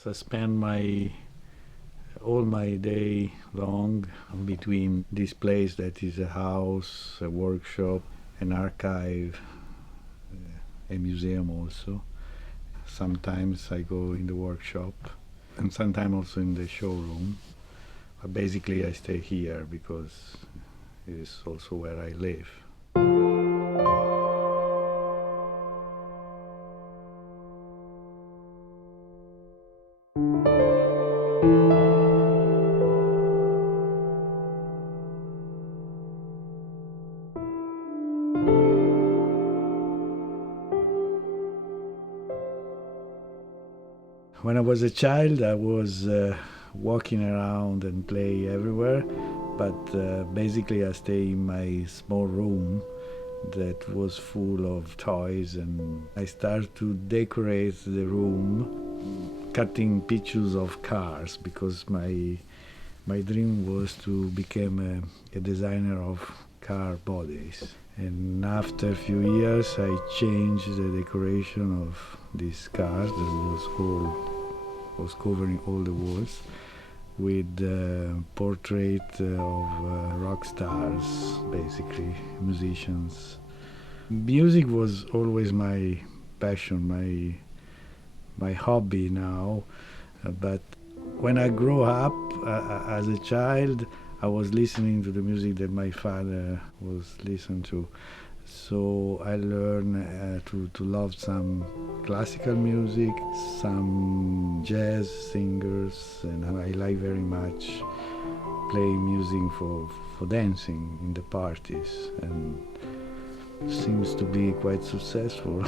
So I spend all my day long between this place that is a house, a workshop, an archive, a museum also. Sometimes I go in the workshop and sometimes also in the showroom. But basically I stay here because it is also where I live. When I was a child, I was walking around and play everywhere, but basically I stay in my small room that was full of toys, and I started to decorate the room, cutting pictures of cars, because my dream was to become a designer of car bodies. And after a few years I changed the decoration of these cars that was covering all the walls with portrait of rock stars, basically musicians. Music was always my passion, my hobby now, but when I grew up as a child, I was listening to the music that my father was listening to. So I learned to love some classical music, some jazz singers, and I like very much playing music for dancing in the parties, and seems to be quite successful.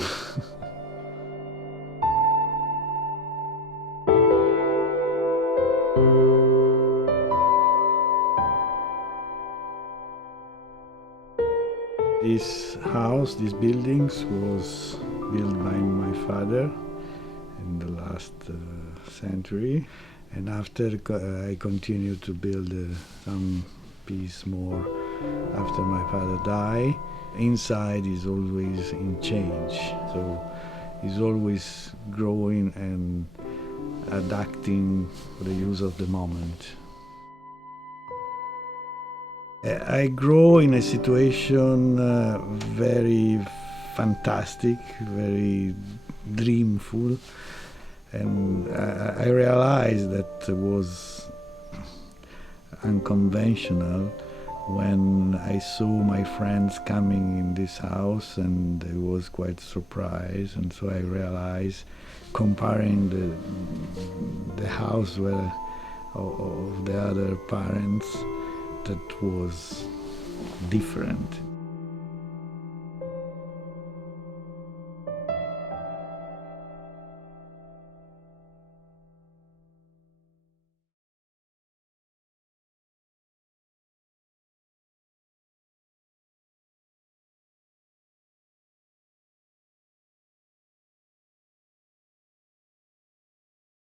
This house, these buildings, was built by my father in the last century, and after I continued to build some piece more after my father died. Inside is always in change, so it's always growing and adapting for the use of the moment. I grow in a situation very fantastic, very dreamful, and I realized that it was unconventional when I saw my friends coming in this house, and I was quite surprised, and so I realized, comparing the house where of the other parents, that was different.